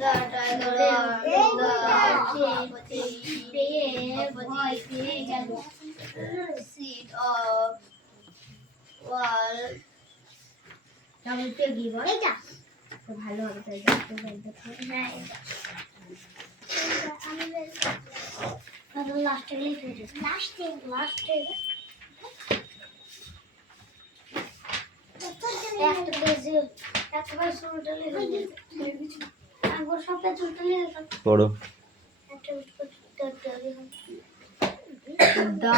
The tiger seat of wall. ভালো হবে তাই লাস্টে একটা পেজে একবার শুরুটা লিখে একবার সবটা শুরুটা লিখে পড়ো। The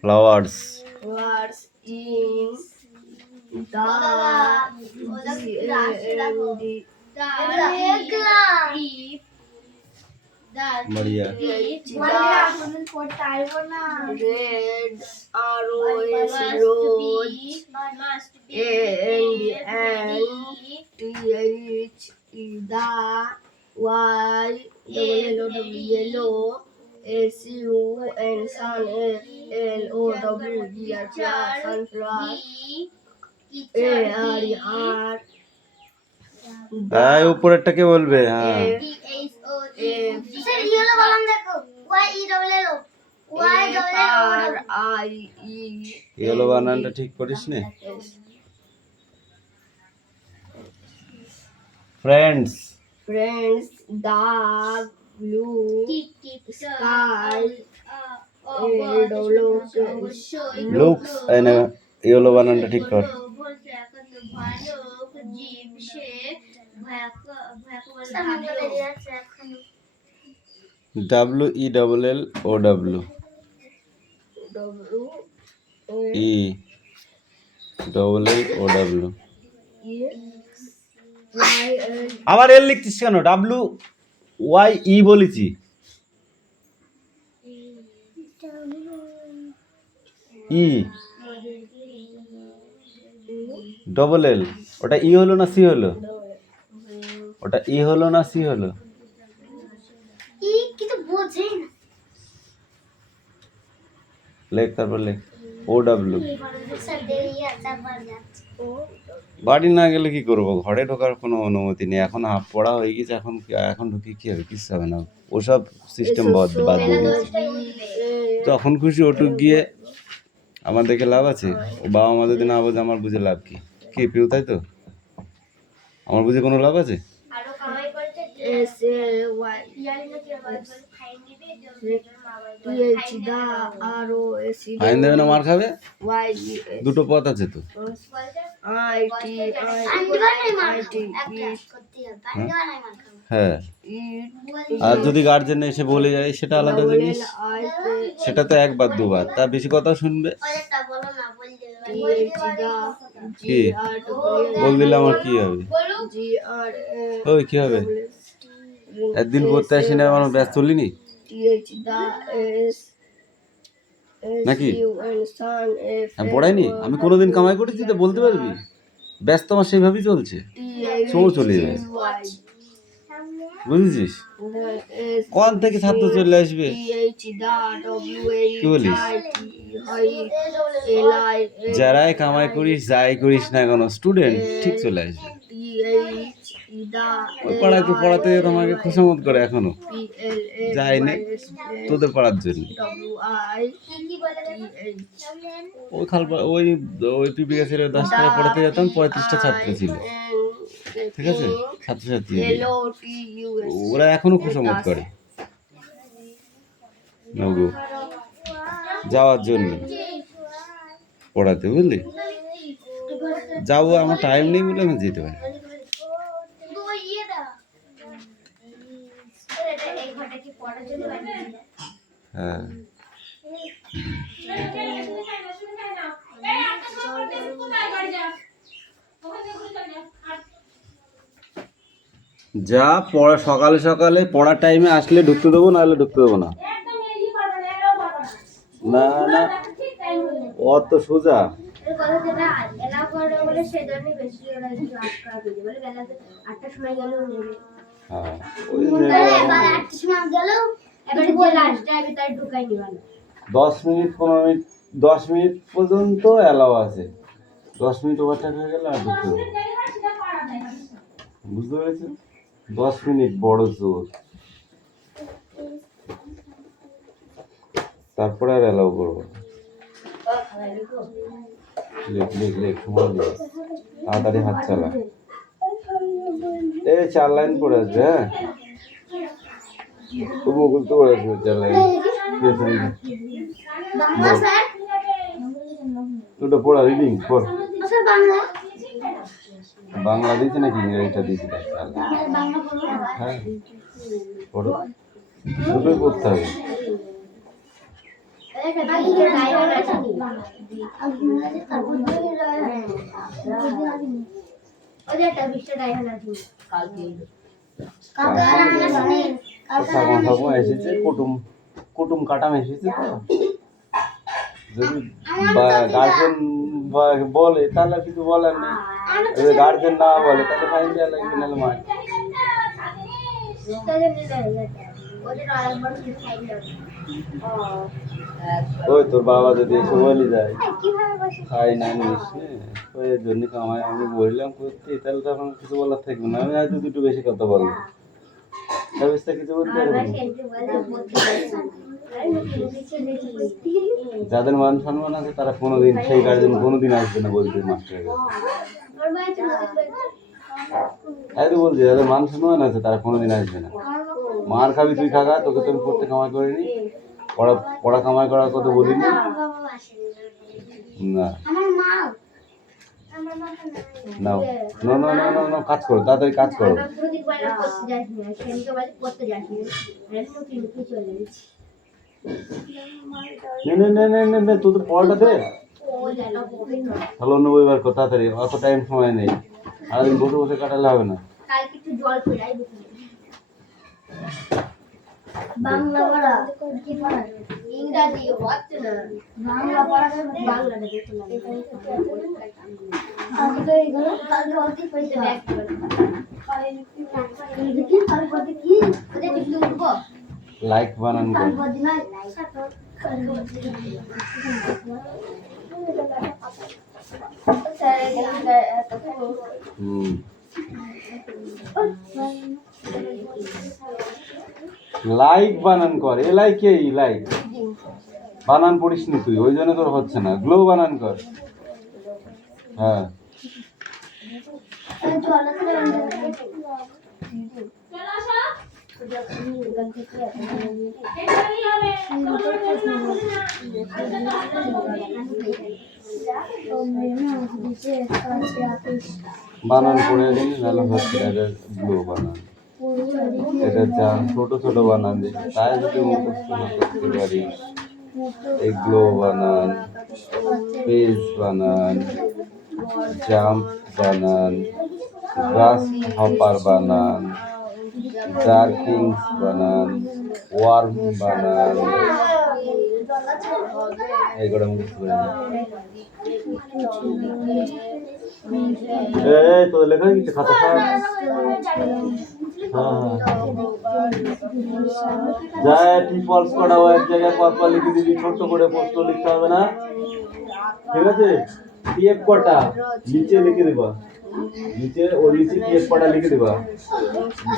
flowers in the बढ़िया red arrows road and the yellow SU and sun LOW sunflower AR এই উপরেরটাকে বলবে। হ্যাঁ ইয়েলো বানানটা ঠিক করিস নে। Friends the blue sky looks এই না ইয়েলো বানানটা ঠিক কর। WELLOW ELLOW আবার এল লিখছিস কেন? WYE বলেছি। ই ডবল এল ওটা ই হলো না সি হলো? ওটা ই হলো না সি হলো? লেখ তারপর লেখ OW। বাড়ি না গেলে কি করবো? ঘরে ঢোকার কোনো অনুমতি নেই। এখন হাফ পড়া হয়ে গেছে, এখন ঢুকি কি হবে? কিচ্ছু হবে না, ওসব সিস্টেম বাদ দিয়ে দিয়েছে। যখন খুশি ওটুক গিয়ে আমার দেখে লাভ আছে? ও বাবা মা যদি না বোঝে আমার বুঝে লাভ কি? কি পিউ তাই তো? আমার বুঝে কোনো লাভ আছে? ফাইন দেবে না, মার খাবে। দুটো পথ আছে তো। হ্যাঁ আর যদি গার্জেন এসে বলে যায় সেটা আলাদা জিনিস, সেটা তো একবার দুবার, তার বেশি কথা শুনবে। কি বল দিলে আমার কি হবে? ওই কি হবে? একদিন পড়তে আসি না আমার ব্যাস চলিনি নাকি? পড়াইনি আমি কোনোদিন কামাই করেছি তো বলতে পারবি? ব্যস্ত আমার সেইভাবেই চলছে, চলে যাবে। বুঝেছিস? কোন থেকে ছাত্র চলে আসবে? কি বলিস? যারাই কামাই করিস যাই করিস না কেন স্টুডেন্ট ঠিক চলে আসবে। ওই পাড়াকে পড়াতে তোমাকে খুশামত করে এখনো যায়নি তোদের পড়ার জন্য। ওই ওই পিপি গাছের 10 টাকা পড়াতে যেতাম, 35টা ছাত্র ছিল, ঠিক আছে, ছাত্রছাত্রী। ওরা এখনো খুশামত করে নগো যাওয়ার জন্য পড়াতে, বুঝলি? যাবো, আমার টাইম নেই বলে আমি যেতে পারি। হ্যাঁ যা পড়া সকালে সকালে পড়ার টাইমে আসলে ঢুকতে দেবো, না হলে ঢুকতে দেবো না। না না অত সোজা এবারে যে লাস্ট টাইমে তাই ঢুকাই নিবাল 10 মিনিট 15 মিনিট 10 মিনিট পর্যন্ত অ্যালাউ আছে। 10 মিনিট ওভারটেক হয়ে গেলে আর ঢুকতে হবে না। বুঝতে পেরেছো? 10 মিনিট বড় জোর, তারপরে আর অ্যালাউ করবো না। লেখ সময় নেই, তাড়াতাড়ি হাত চালা। এই 4 লাইন পড়ে আসবে। হ্যাঁ, তুমি মুকুল তো পড়ে আসবে 4 লাইন। বাংলা স্যার ওটা পড়া রিডিং পড়। স্যার বাংলা বাংলা দিয়েছে নাকি ইংরেজিটা দিয়েছে? বাংলা পড়ো। হ্যাঁ পড়ো, দুটোই পড়তে হবে। এটা বাংলা ডায়লগ আছে নি আর ইংরেজি তারপর ওই একটা বিশটা ডায়লগ আছে কালকে এসেছে কুটুম কুটুম কাটাম এসেছে তো, যদি গার্জেন বলে তাহলে কিছু বলার নেই, যদি গার্জেন না বলে তাহলে ফাইন দেওয়া লাগবে, নাহলে মার। ওই তোর বাবা যদি এসে বলে যায় খাই না নিস ওই জন্য কামাই, আমি বললাম করতে, তাহলে তখন কিছু বলার থাকবে না। আমি হয়তো দুটো বেশি কথা বলবো, ব্যবস্থা কিছু বলতে পারবো না। যাদের মান সম্মান আছে তারা কোনোদিন, সেই গার্জেন কোনোদিন আসবে না বলতে মাস্টারের কাছে। তাই তো বলছি, যাদের মান সম্মান আছে তারা কোনোদিন আসবে না। মার খাবি তুই খাগা, তোকে তো পড়তে কামাই করিনি, পড়া কামাই করার কথা বলিনি না। Now no no no no no, কাজ করো, তাড়াতাড়ি কাজ করো। নে তোদের পড়াটা দে, তাহলে অন্য বই বার কর তাড়াতাড়ি, অত টাইম সময় নেই, আর বসে বসে কাটালে হবে না। বাংলা পড়া কি পড়া ইংরেজি হচ্ছে না, বাংলা পড়া বাংলা দেখতে লাগে আজকে এগুলো কালকে অতি পয়সা ব্যাক করে দেখি কালকে কি ওদের কিছু উঠবো লাইক বানান কর। কালকে না লাইক বানান কর, এ লাইক এই লাইক বানান পড়িস নি তুই, ওই জন্য তোর হচ্ছে না। গ্লো বানান কর। হ্যাঁ বানান পড়ে দিন, নাহলে হচ্ছে এটা গ্লো বানান, এটা ছোট ছোট বানান দিই, তাই যদি মুখস্থ না করতে পারি। এগুলো বানান, পেজ বানান, জাম্প বানান, গ্রাস হপার বানান, জার্কিংস বানান, ওয়ার্ম বানান, এইগুলো মুখস্থ করে নিই। তো লেখা কিছু খাতা খাওয়া যায় টিপলস করাও এক জায়গায় পরপর লিখে দিবি, ছোট্ট করে প্রশ্ন লিখতে হবে না, ঠিক আছে? টিএফ কটা নিচে লিখে দিবা, নিচে ওর নিচে টিএফ কটা লিখে দিবা,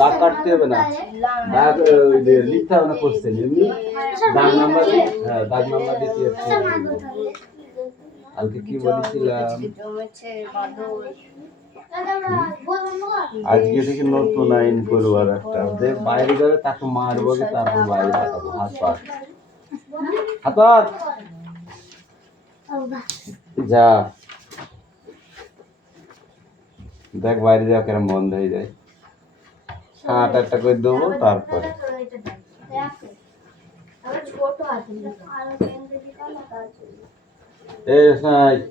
দাগ কাটতে হবে না, দাগ লিখতে হবে না কোশ্চেন, এমনি দাগ নাম্বার দিয়ে, হ্যাঁ দাগ নাম্বার দিয়ে টিএফ। কালকে কি বলেছিলাম? আজকে থেকে নতুন আইন করবো আর একটা, যে বাইরে যাবে তাকে মারবো, তারপর বাইরে পাঠাবো। হাত পা হাত পা যা, দেখ বাইরে যাওয়া কেরম বন্ধ হয়ে যায়। 7-8টা করে দেবো, তারপরে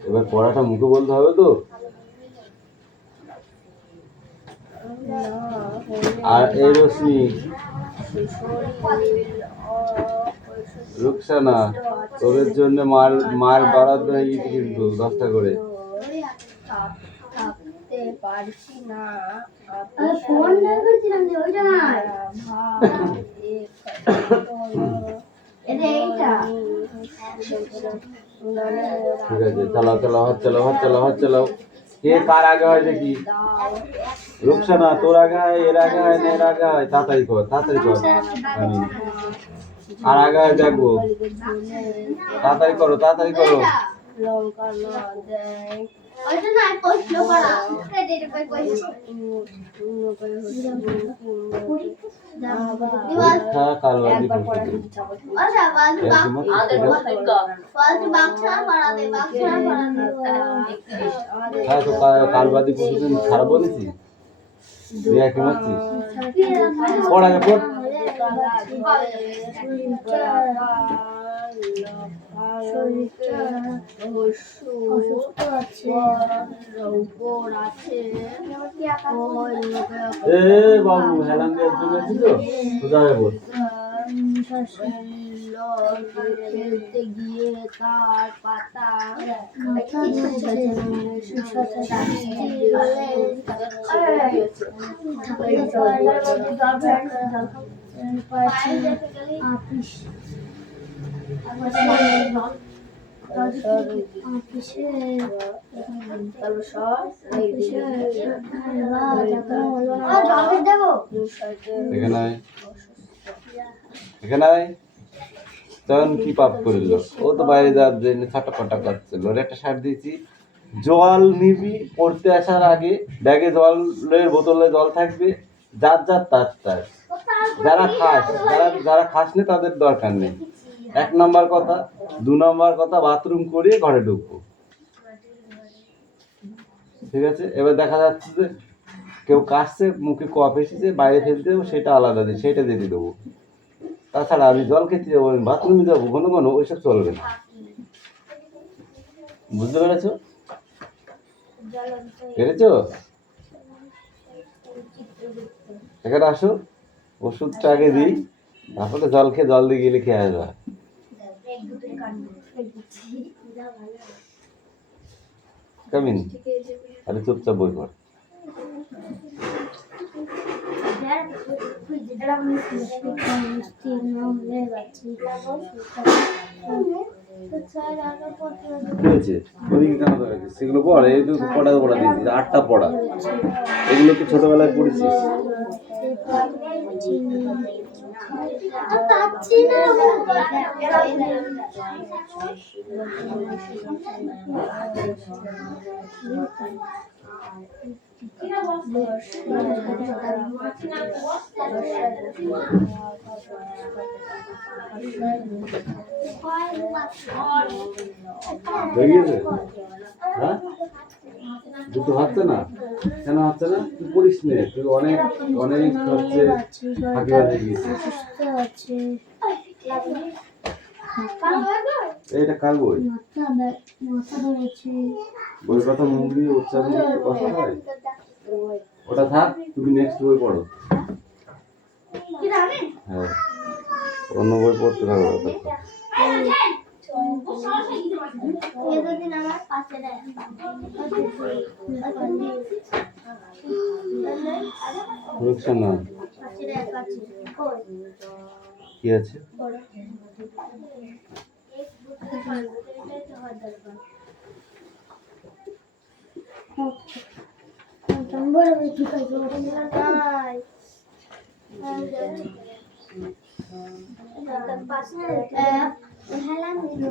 এবার পড়াটা মুখে বলতে হবে তো। আর এই রশ্মি রুকসানা, তোদের জন্য মার বরাদ্দ হয়ে গেছে কিন্তু 10টা করে। পারছি না ফোন বের করছিলাম যে ওইটা নাই এইটা ঠিক আছে, চালাও চালাও, হাত চালাও, হাত চালাও, হাত চালাও। কে কার আগে হয় দেখি? রুকসানা, তোর আগে হয়, এর আগে হয় না এর আগে হয়? তাড়াতাড়ি কর, তাড়াতাড়ি কর। আমি আর আগে হয় দেখবো। তাড়াতাড়ি করো, তাড়াতাড়ি করো। লঙ্কা না দেয় ওইটা নাই প্রশ্ন করা ক্রেডিট পাই কইছি পরীক্ষা কালবাদি প্রস্তুতি। আচ্ছা বাদ একমত? বাক্সা পড়া দে বাক্সা পড়া দে হ্যাঁ, তো কালবাদি প্রস্তুতি খারাপ বলেছি? তুই একই মারছিস? পড় আগে, পড়। এ বাবু, হেলান দিয়ে চলে এসেছি তো, সোজা হয়ে বল। খেলতে গিয়ে তার পাতা এখানে আয়, এখানে আয়। তখন কি পাপ করিল? ও তো বাইরে যাওয়ার জন্য ছটফটা করছিল। ওর একটা শার্ট দিয়েছি, জল নিবি পড়তে আসার আগে ব্যাগে জলের বোতলে জল থাকবে, যার যার তার তার। যারা খাস, যারা খাস না তাদের দরকার নেই। 1 নম্বর কথা। 2 নম্বর কথা, বাথরুম করে ঘরে ঢুকবো, ঠিক আছে? এবার দেখা যাচ্ছে যে কেউ কাশছে, মুখে কফ এসেছে, বাইরে ফেলতে দেবো, সেটা আলাদা দিই, সেটা যেতে দেবো। তাছাড়া আমি জল খেতে যাবো, আমি বাথরুমে যাবো, ঘন ঘন ওইসব চলবে না। বুঝতে পেরেছ? পেরেছ? এখানে আসো, ওষুধটা আগে দিই, তারপরে জল খেয়ে জল দিয়ে গেলে খেয়ে আসবা। কামিন, আরে চুপচাপ বই পড়। হয়েছে, ওদিকে কেন দেখাচ্ছিস? সেগুলো পড়, এই তো পড়া দিয়েছিস, 8টা পড়া। এগুলো তো ছোটবেলায় পড়েছিস। বেরিয়েছে? হ্যাঁ, দুটো হচ্ছে না কেন? হচ্ছে না, তুই পড়িস নে, তুই অনেক অনেক হচ্ছে ফাঁকিবাজি গিয়েছিস। এইটা কার বই? বই কথা মুখ দিয়ে উচ্চারণ করতে কষ্ট হয়। ওটা থাক, তুমি নেক্সট বই পড়ো। হ্যাঁ, অন্য বই পড়তে থাকো। রুকসানা, কি আছে?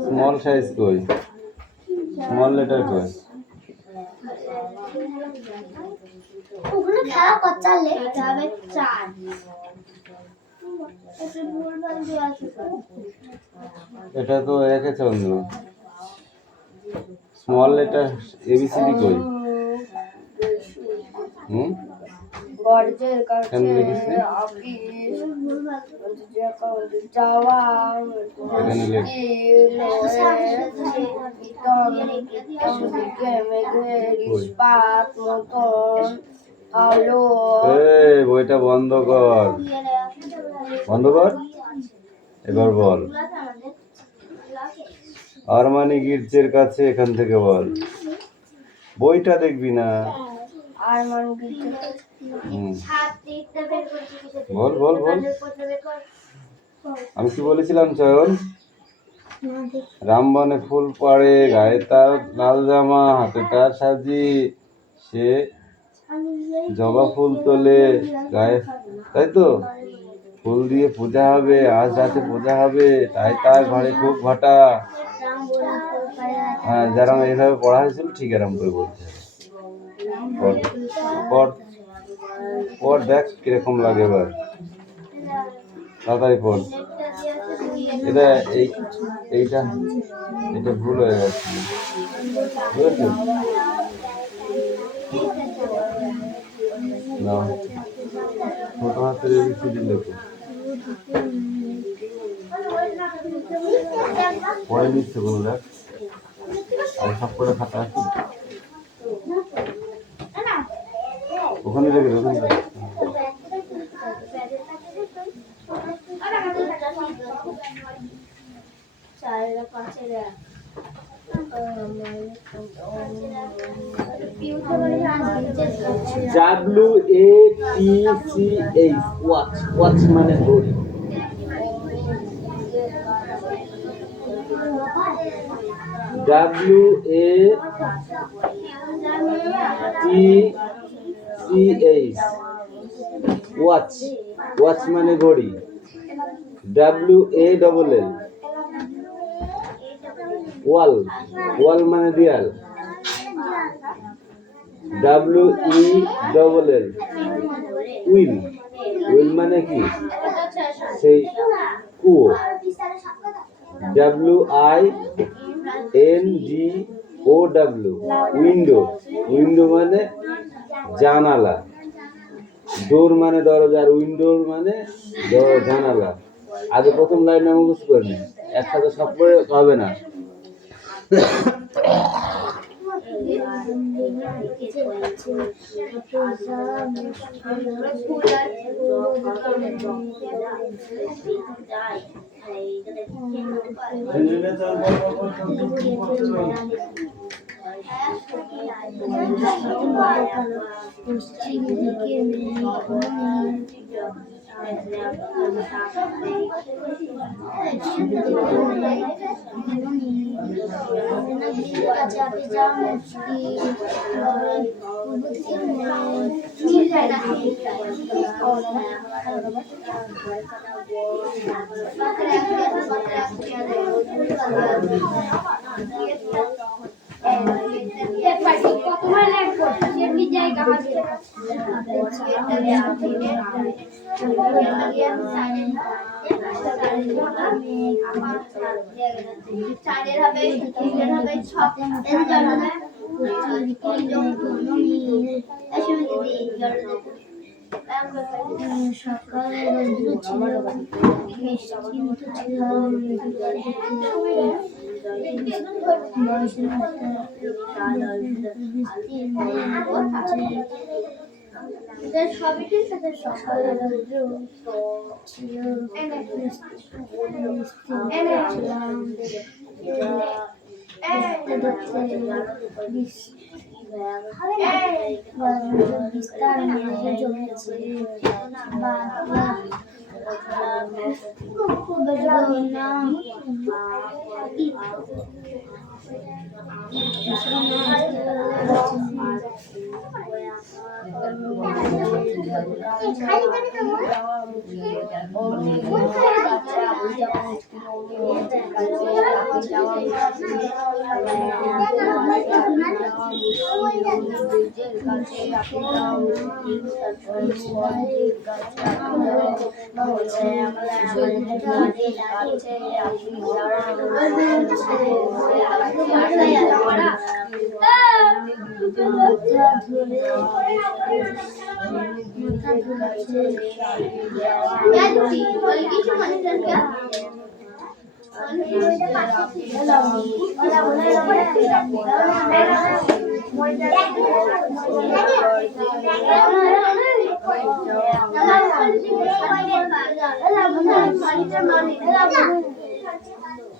স্মল সাইজ কই? স্মল লেটার কই? ওগুলো খেলা করতে এটা হবে 4 এটা ভুল ভাল দিয়ে আছে এটা তো একে চন্দ্র। স্মল লেটার এবিসিডি কই? গর্জের কেন লিখিস কাছে নি? অফিস যাওয়া এখানে লেখ। এই বইটা বন্ধ কর, বন্ধ কর। এবার বল, আরমানি গির্জের কাছে, এখান থেকে বল। বইটা দেখবি না, আর মানুষ হুম। সাত দিকটা বের করছি কিসের বল বল বল প্রথমে বের কর আমি কি বলেছিলাম চয়ন? রামবনে ফুল পড়ে, গায়ে তার লাল জামা, হাতে তার সাজি, সে জবা ফুল তোলে গায়ে, তাই তো? ফুল দিয়ে পূজা হবে, আজ রাতে পূজা হবে, তাই তার ঘরে খুব ঘটা। হ্যাঁ, যারা এইভাবে পড়া হয়েছিল ঠিক এরকম করে বলতে হবে। পড় পড় পড়, দেখ কিরকম লাগে এবার, তাড়াতাড়ি পড়। এটা এইটা এটা ভুল হয়ে গেছে, বুঝেছো? না, ছোট হাতের এবিসিডি লেখো, পড়ে নিচ্ছে কোনো, দেখ আর সব করে খাতা আছে ওখানে রেখে, ওখানে রেখে। চারের পাঁচের WATCH, ওয়াচ, ওয়াচ মানে ঘড়ি। WATCH, ওয়াচ, ওয়াচ মানে ঘড়ি। WALL, ওয়াল, ওয়াল মানে দেয়াল। WELL, উইল, উইল মানে কি? সেই কুয়ো। WINDOW, উইন্ডো, উইন্ডো মানে জানালা। ডোর মানে দরজা, আর উইন্ডোর মানে জানালা। আগে প্রথম লাইনটা মুখস্থ করে নে, একসাথে সব করে হবে না। পশ্চিম দিকে চারের হবে তিনের হবে সকালে রৌদ্র ছিল, নিশ্চিন্ত ছিলাম, সবই ঠিক আছে সকালে রৌদ্র ছিল, বিস্তার মেঘে জমেছে,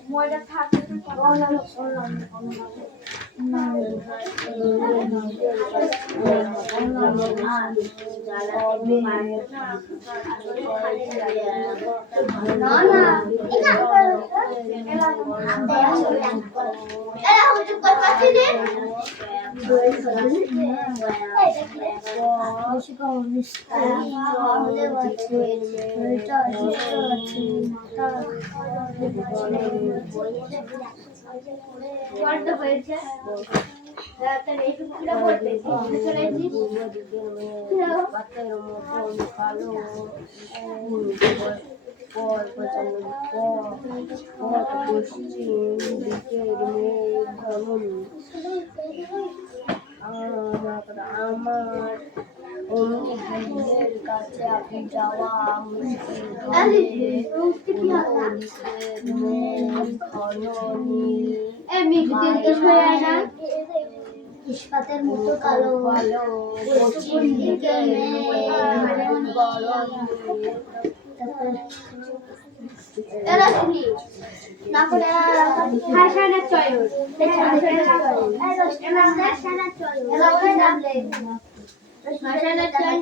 ময়দা থাকে বড়টা হয়েছে রাতে একটু পুরো বলতে চলে পাতের মতন কালো পর পছন্দ পর পশ্চিম দিকের মেঘ ঘন আমার অমনি দিনের কাছে আপনি যাওয়া মুশকিল ইস্পাতের মতো কালো কালো পশ্চিম দিকে না করে হাসানের চয়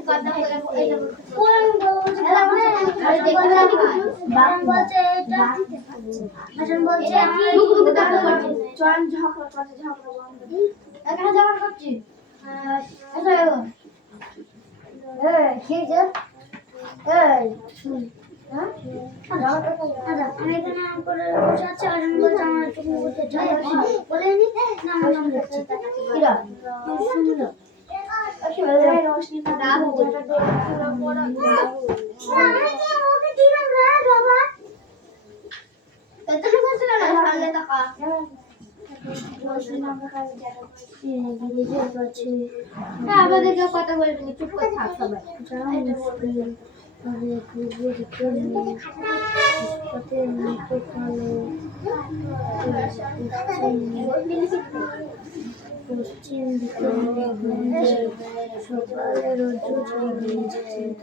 কথা আমাদেরকে কথা বলবি চুপ করে থাক সবাই পশ্চিম দিকে সকালে রোদ্র ছিল নিশ্চিন্ত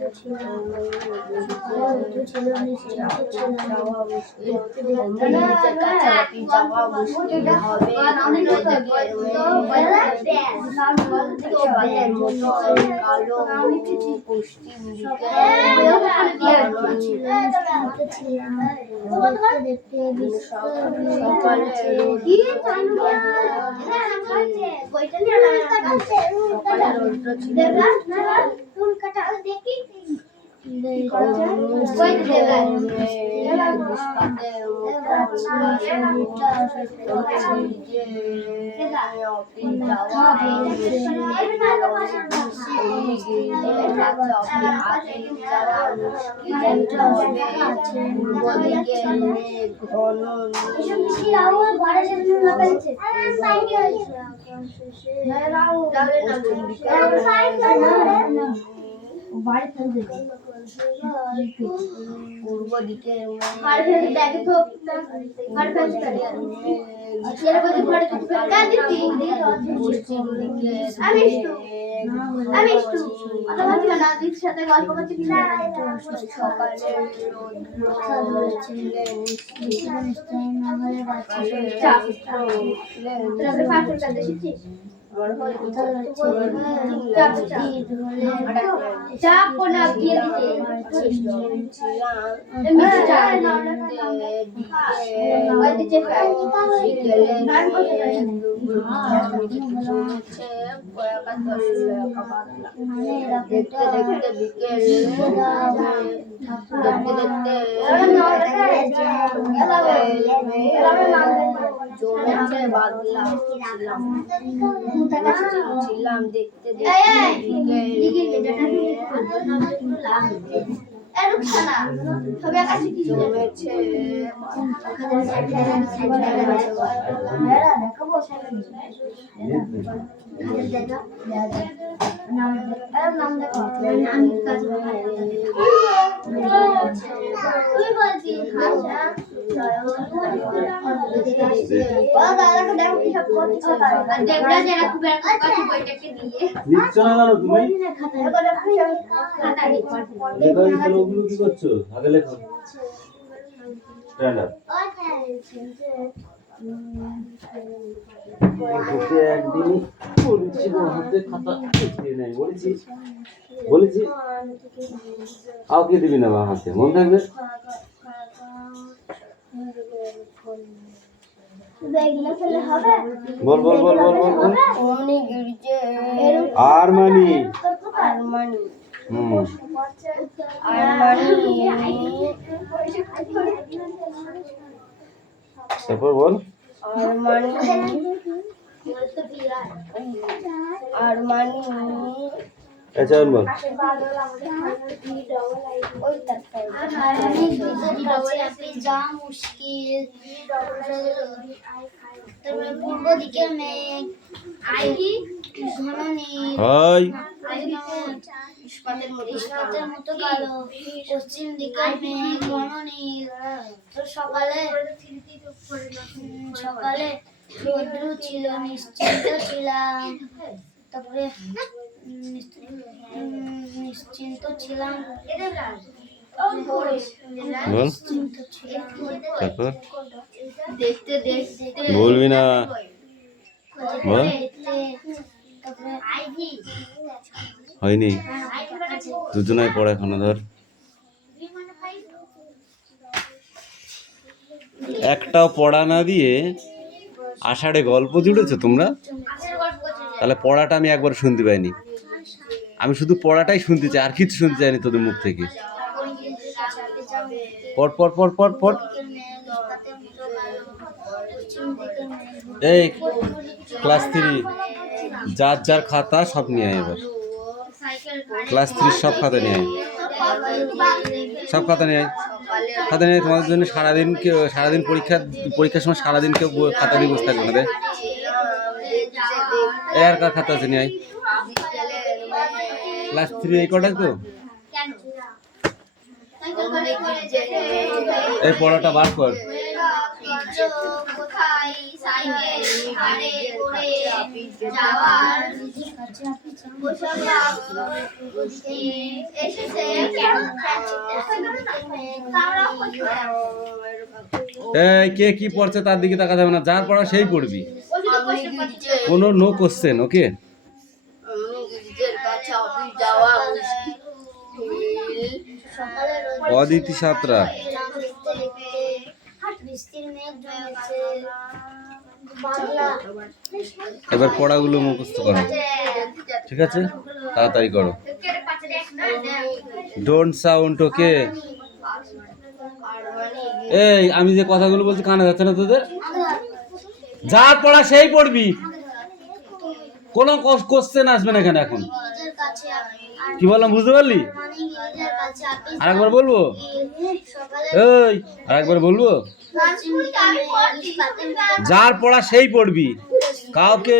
পূর্ব দিকে সাথে গল্প করছি ছিলাম দেখতে ওগুলো কি করছো? আগে লেখো। Stand up. একদিনই বলেছি হাতে খাতা উঠিয়ে নেই বলেছি বলেছি কাউকে দিবি না হাতে মন থাকবে। বল বল বল বল বল বল। আরমানি তারপর বল আচ্ছা বল পূর্ব দিকের মেঘ ঘন নীল হাই ইস্পাতের মতো কালো পশ্চিম দিকের মেঘ ঘন নীল তো সকালে রৌদ্র ছিল নিশ্চিন্ত ছিলাম তারপরে নিশ্চিন্ত ছিলাম বল তারপর দেখতে দেখতে বলবি না বল হয়নি দুজনায় পড়াখানা ধর একটাও পড়া না দিয়ে আষাঢ়ে গল্প জুড়েছো তোমরা? তাহলে পড়াটা আমি একবার শুনতে পাইনি, আমি শুধু পড়াটাই শুনতে চাই, আর কিছু শুনতে চাইনি তোদের মুখ থেকে। পড় পড় পড় পড় পড়। এই ক্লাস 3 যার যার খাতা সব নিয়ে আয় এবার, ক্লাস 3 সব খাতা নিয়ে আয়, সব খাতা নিয়ে আয়, খাতা নিয়ে তোমাদের জন্য সারাদিন পরীক্ষার সময় সারাদিন কেউ খাতা দিয়ে বসে থাকবে না। আর কার খাতা আছে নিয়ে আয়, ক্লাস 3 এই কটাই তো। এই পড়াটা বার কর। এই কে কি পড়ছে তার দিকে তাকা যাবে না, যার পড়া সেই পড়বি, কোনো নো কোশ্চেন। ওকে অদিতি সাঁতরা, এবার পড়াগুলো মুখস্থ করো, ঠিক আছে? তাড়াতাড়ি করো, ডোন্ট সাউন্ড। ওকে এই আমি যে কথাগুলো বলছি কানে যাচ্ছে না তোদের? যার পড়া সেই পড়বি, কোনো কোশ্চেন আসবে না এখানে। এখন কি বললাম বুঝতে পারলি? আরেকবার বলবো? এই আরেকবার বলবো? যার পড়া সেই পড়বি, কাউকে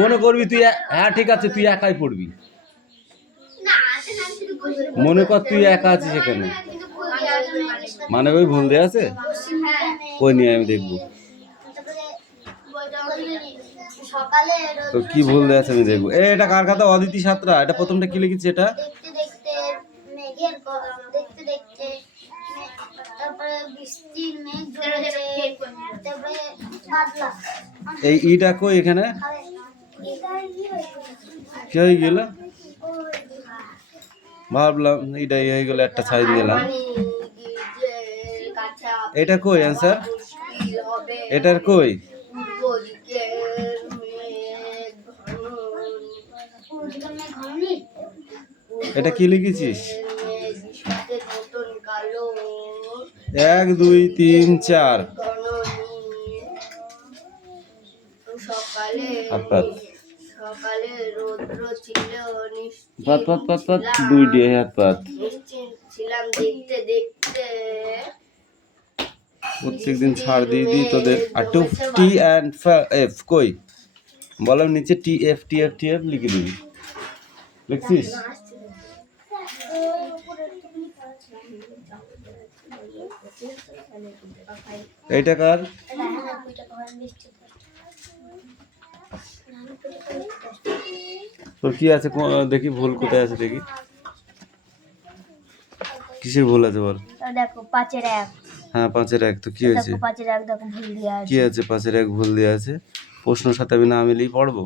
মনে করবি তুই হ্যাঁ ঠিক আছে তুই একাই পড়বি, মনে কর তুই একা আছিস এখানে, মানে ওই ভুল দেয়া আছে ওই নিয়ে আমি দেখবো তো কি ভুল দেয়া আছে আমি দেখবো। এটা কার খাতা? অদিতি সাঁতরা। এটা প্রথমটা কি লিখেছি? এটা এই ইটা কই এখানে কি হয়ে গেল? ভাবলাম এটা হয়ে গেল, একটা সাইড দিলাম। এটা কই অ্যান্সার? এটার কই? এটা কি লিখেছিস? 1 2 3 4 সকালে রৌদ্র ছিল দুই দিয়ে হাত পাত ছিলাম দেখতে দেখতে। প্রত্যেকদিন ছাড় দিয়ে দিই তোদের। আর টু টি অ্যান্ড এফ কই? বললাম নিচে টি এফ লিখে দিবি। লিখছিস? এইটা কার? তোর কি আছে দেখি, ভুল কোথায় আছে দেখি, কিসের ভুল আছে বল। দেখো 5 এর 1 হ্যাঁ 5-এর 1 তো কি হয়েছে? দেখো 5-এর 1 দেখো ভুল দেওয়া কি আছে। আছে 5-এর 1 ভুল দেওয়া আছে? প্রশ্নের সাথে আমি না মিলিয়ে পড়বো।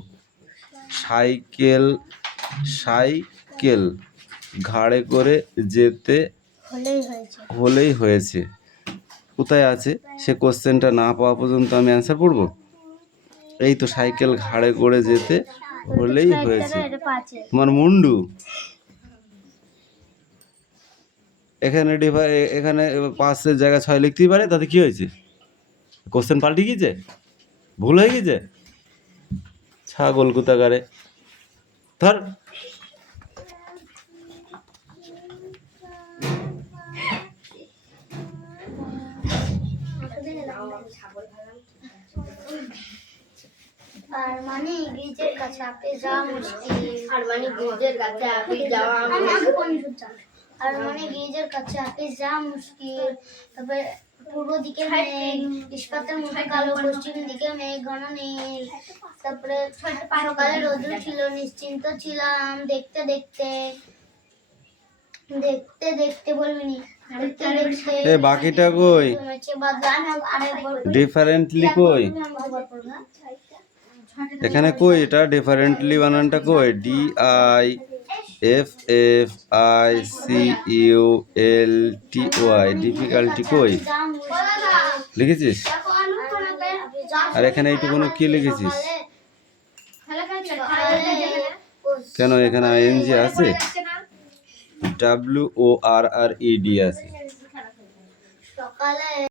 সাইকেল সাইকেল ঘাড়ে করে যেতে হলেই হয়েছে। হয়েছে কোথায় আছে? সে কোশ্চেনটা না পাওয়া পর্যন্ত আমি অ্যান্সার পড়বো? এই তো সাইকেল ঘাড়ে করে যেতে হলেই হয়েছে। এটা 5-এর। তোমার মুন্ডু এখানে এখানে 5-এর জায়গায় 6 লিখতেই পারে, তাতে কি হয়েছে? কোশ্চেন পাল্টে গিয়েছে, ভুল হয়ে গেছে। ছাগল কোথাকারে ধর। আর মানে গির্জের কাছে আপনি যাওয়া মুশকিল। আর মানে গির্জের কাছে আপনি যাওয়া আর মানে গির্জের কাছে আপনি যাওয়া মুশকিল। তারপরে পূর্ব দিকে মেঘ, ইস্পাতের মতো কালো, পশ্চিম দিকে মেঘ ঘন নীল। তারপরে সকালে রোদ্র ছিল, নিশ্চিন্ত ছিলাম, দেখতে দেখতে দেখতে দেখতে বলবিনি দেখতে দেখতে এ বাকিটা কই? ডিফারেন্টলি কই? এখানে কই? এটা ডিফারেন্টলি বানানটা কই? DIFFICULTY ডিফিকাল্টি কই লিখেছিস? আর এখানে এইটুকুনো কি লিখেছিস? কেন এখানে ING আছে? WORRED আছে। সকালে